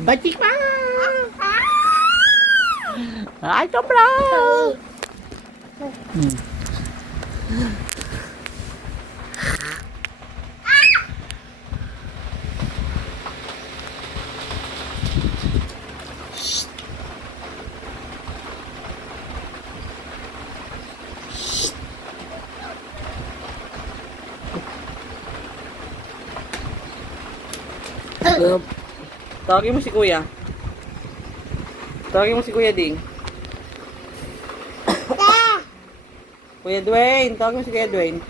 Batik pa! Ay, sobra! Tawagin mo si Kuya. Tawagin mo si Kuya Ding. Kuya Dwayne. Tawagin mo si Kuya Dwayne.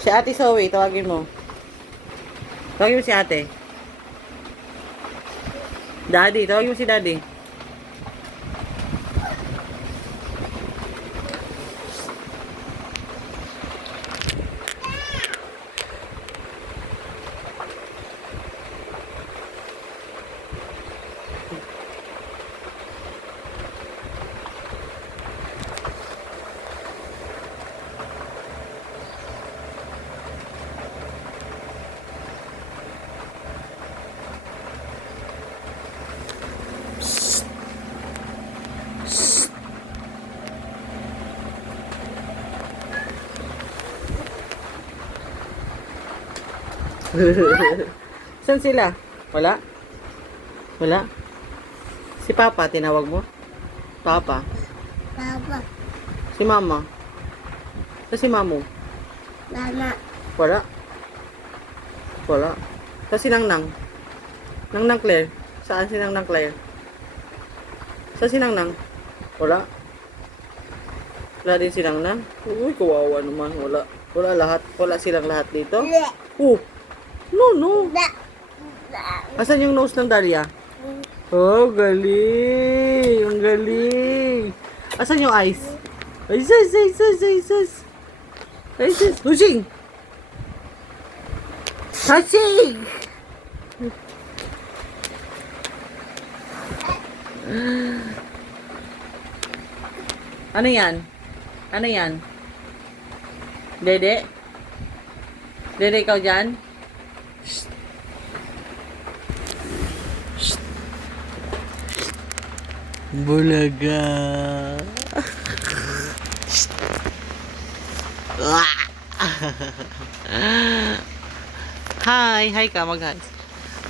Si Ate Zoe. Tawagin mo. Tawagin mo si Ate. Daddy. Tawagin mo si Daddy. Saan sila? Wala? Wala? Si Papa, tinawag mo? Papa? Papa. Si Mama? Si Mamu? Mama. Wala? Wala? Si Nangnang? Nangnang Claire? Saan si Nangnang Claire? Saan si Nangnang? Wala? Wala din si Nangnang? Uy, kawawa naman. Wala. Wala lahat. Wala silang lahat dito? No, no. Asan yung nose ng Dahlia? Oh, galing. Ang galing. Asan yung eyes? Ay, sus, ay, sus, ay, sus. Ay, sus. Hushing! Hushing! Ano yan? Ano yan? Dede? Dede, ikaw dyan? Bulaga. Hi, hi ka, mag-hi.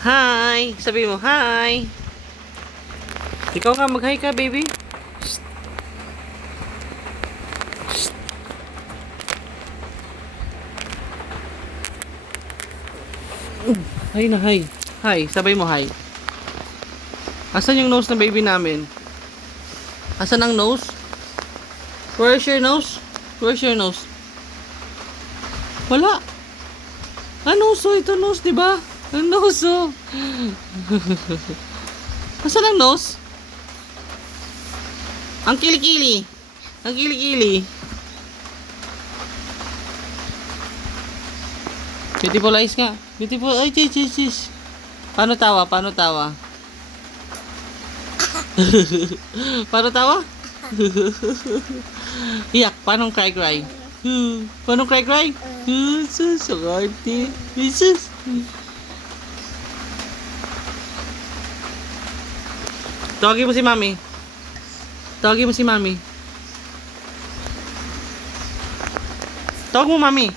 Hi, sabi mo, hi. Ikaw ka, mag-hi ka, baby. Hi na, hi. Hi, sabay mo, hi. Asan yung nose ng baby namin? Asan ang nose? Where's your nose? Where's your nose? Wala. Ano so? Ito nose, di ba? Ang nose, oh. Asan ang nose? Ang kilikili. Ang kilikili. Beautiful eyes nga. Beautiful. Ay, chis. Paano tawa? Paano tawa? Paano tawa? Iyak. Paano cry? Paano cry? Jesus, ang arte. Jesus. Tawagin mo si Mami. Tawagin mo si Mami. Tawag mo, Mami.